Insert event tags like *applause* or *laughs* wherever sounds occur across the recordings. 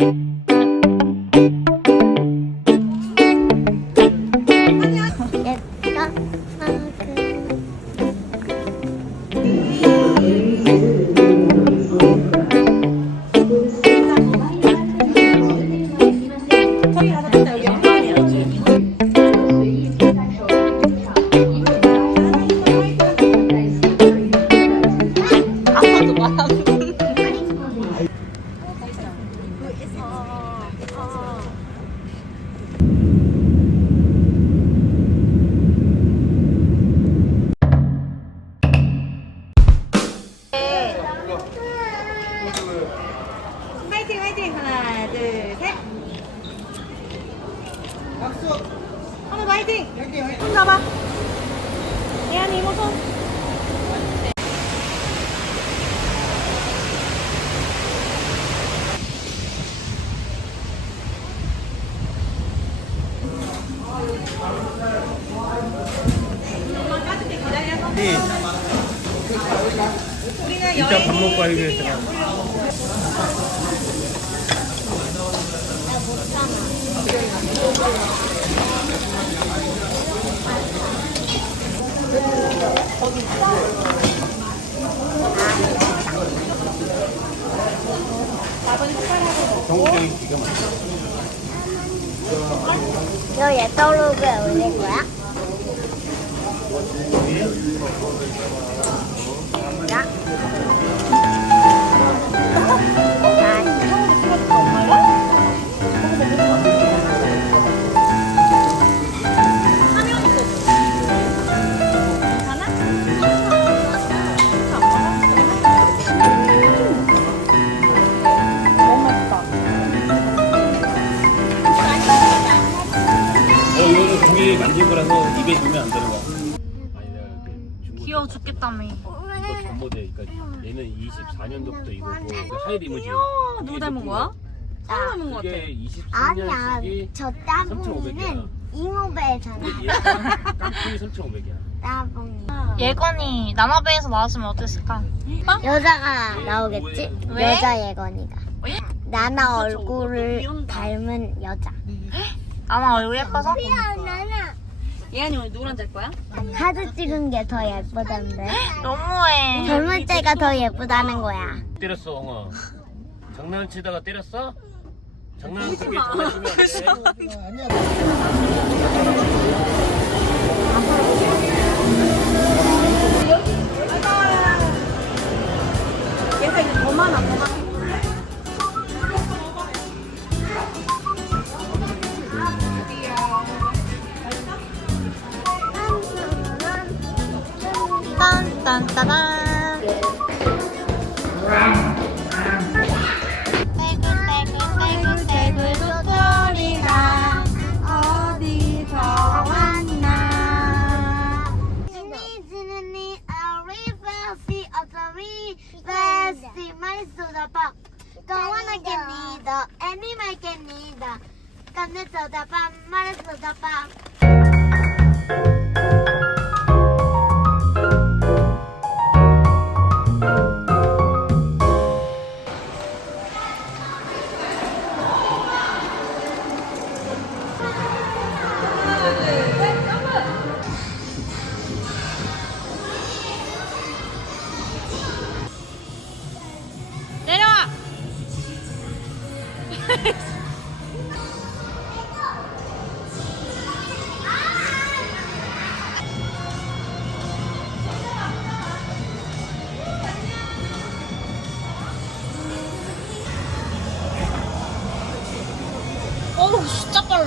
예쁘 화이팅! 손 잡아. 예안이 이모 손밥 먹고 가기로 했잖아. 이거는 고기 만진 거라서 입에 넣으면 안 되는 거야. 아니 내가 그 귀여워 죽겠다며. 이거 전모델, 그러니까 얘는 24년도부터 이거고 그 하이 리무진. 누구 닮은 거야? 처음 닮은 거 같아 이게 아니야, 23년식이 저 따봉이는 이모배잖아. 깡통이 3,500이야. 따봉이. 예건이 나나베에서 나왔으면 어땠을까? 여자가 나오겠지? 왜? 여자 예건이가. 왜? 나나 얼굴을 닮은 여자. 나나 얼굴 예뻐서? 예안이 오늘 누구랑 잘 거야? 카드 찍은 게 더 예쁘던데. 너무해. 젊을 때가 더 예쁘다는 거야. 때렸어, 엉어. 장난치다가 때렸어? 장난 그렇게 장난치면 안 돼. 那走到吧妈妈那走到吧。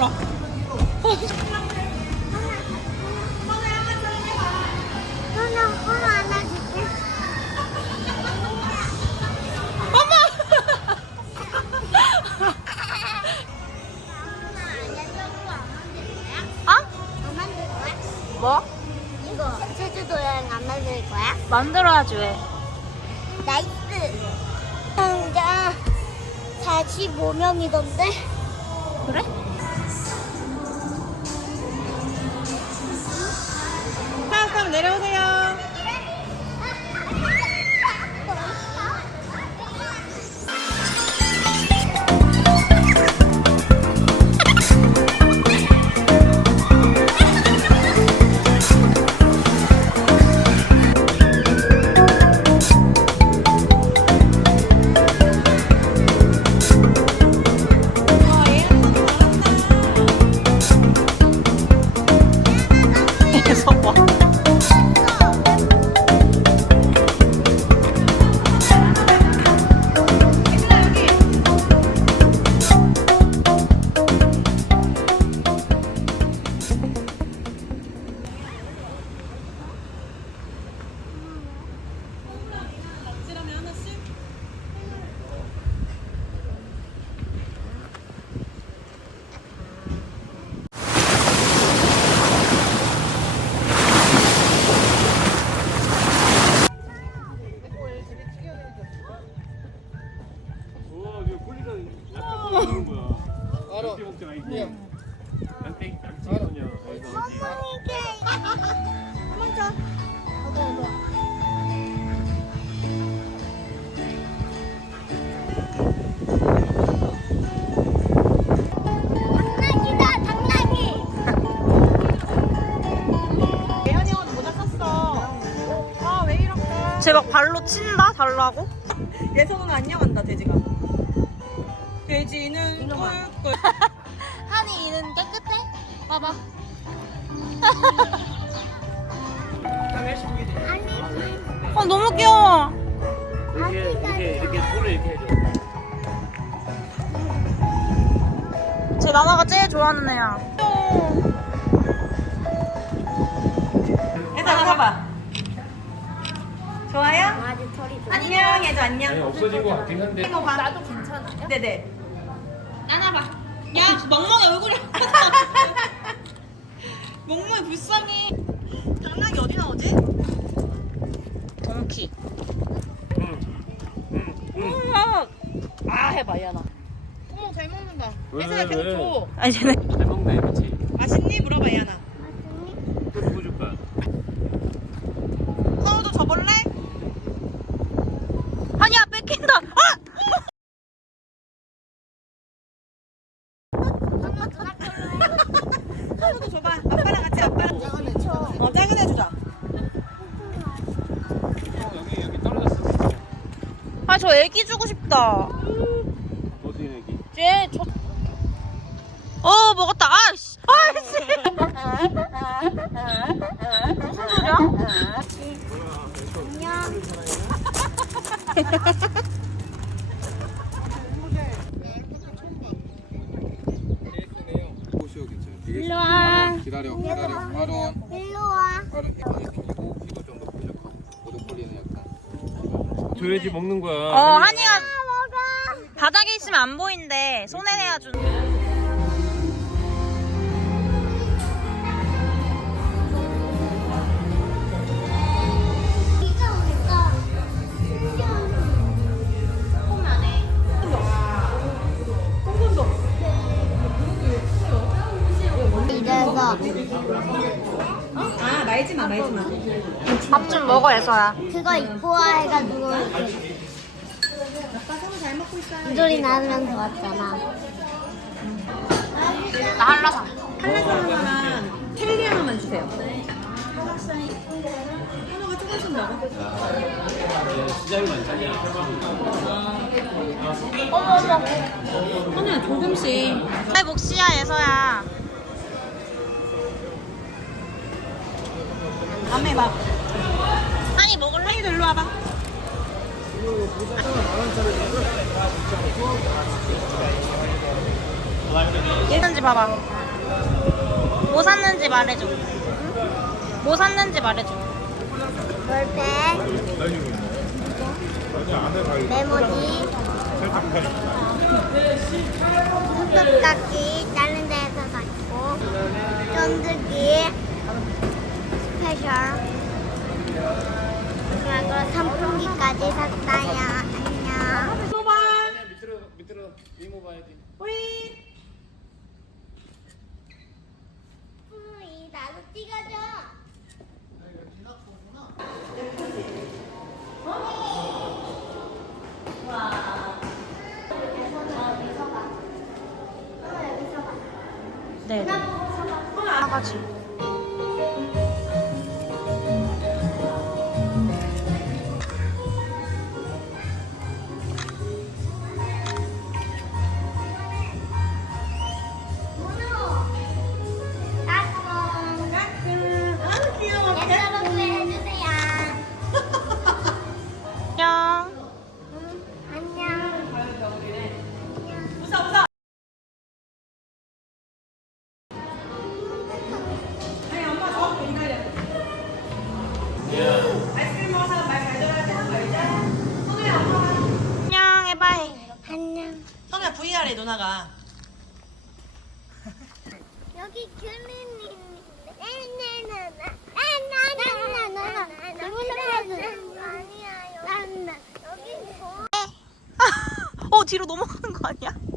빨라. 하나 하나 안아줄게 아? 안 만들 거야? 뭐? 이거 제주도 여행 안 만들 거야? 만들어야지 왜? 나이스. 혼자 45명이던데? 그래? 친다? 달라고? 예성은 안녕한다, 돼지가. 돼지는 꿀꿀. *laughs* 한이 이는 깨끗해? 봐봐. 어, *laughs* 너무 귀여워. 이렇게 이렇게 이렇게 손을 이렇게 해줘 쟤 나나가 제일 좋아하는 애야. 얘들아, 봐봐. 좋아요? 아직 털이 안녕, 해줘, 아니 안녕. 없어진 것 같긴 한데 이거 봐. 나도 괜찮아요? 네네. 나나봐. 야, 멍멍이 얼굴이 멍멍이 불쌍해. 당나귀 어디 나오지? 동키. 아, 해봐, 얘나. 어머, 잘 먹는다. 왜, 왜? 줘. 아니, 쟤네. 잘 먹네 그치? 맛있니? 물어봐, 얘나. 또 누구 줄까? 서우도 줘볼래? 한이야, 뺏긴다. 아! 서우도 줘봐. 아빠랑 같이 아빠랑. 어, 작은 애 주자. 어 여기 여기 떨어졌어 아, 저 애기 주고 싶다. 어디 여기? 쟤, 저. 어, 먹었다. 아이씨. 아이씨. 무슨 소리야? 보시 *laughs* 오 괜찮아요. 일로 와. 기다려, 기다려. 바로, 일로 와. 바로 이렇게 피고 피도 좀더 부족하고 모독골리는 약간. 줘야지 먹는 거야 어, 한이가 먹어. 바닥에 있으면 안 보이는데, 손에 준. 이 거야, 서야? 그거 입고 와 해가지고 이렇게 물이 나면 좋았잖아 나 한라산. 한라산 하나랑 텔리 하나만 주세요. 하나가 조금씩 나가. 어머, 어머. 하나야 조금씩. 내 몫이야, 예서야. 밤에 막 한이도 일로 와봐. 샀는지 봐봐. 뭐 샀는지 말해줘. 뭐 샀는지 말해줘. 볼펜, 메모지, 손톱깎이 다른 데에서 샀고, 쫀득이, 선풍기까지 샀어요. 안녕. 또 봐. 밑으로 밑으로 이모 봐야지 호이. 뿌이, 나도 찍어줘. 네. 나가지. 뒤로 넘어가는 거 아니야?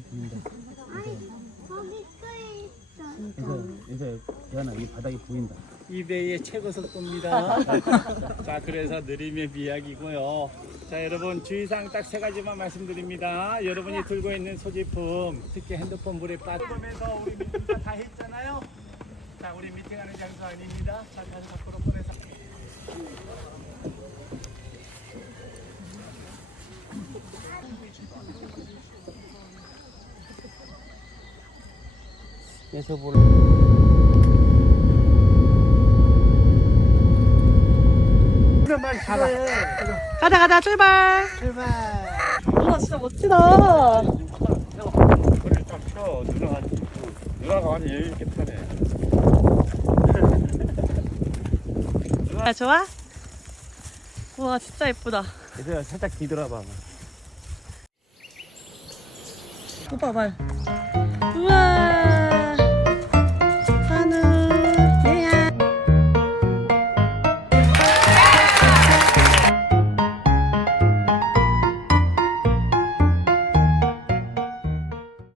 바닥이 보인다. 아니, 거기 또 있어. 그래서 대한아 이 바닥이 보인다. 이베이의 최고 속도입니다. *laughs* 자 그래서 느림의 비약이고요. 자 여러분 주의사항 딱 세 가지만 말씀드립니다. 여러분이 들고 있는 소지품 특히 핸드폰 물에 빠지면서 우리 미팅 다 했잖아요. 자 우리 미팅하는 장소 아닙니다. 자 다시 밖으로 꺼내서. 그래서 볼 가자 가자 출발. 출발. 와 진짜 멋지다. 머리를 딱 펴. 누나가 누나가 완전 여유 있게 타네. 아 좋아? 와 진짜 예쁘다. 얘들아 살짝 뒤돌아봐. 오빠 말.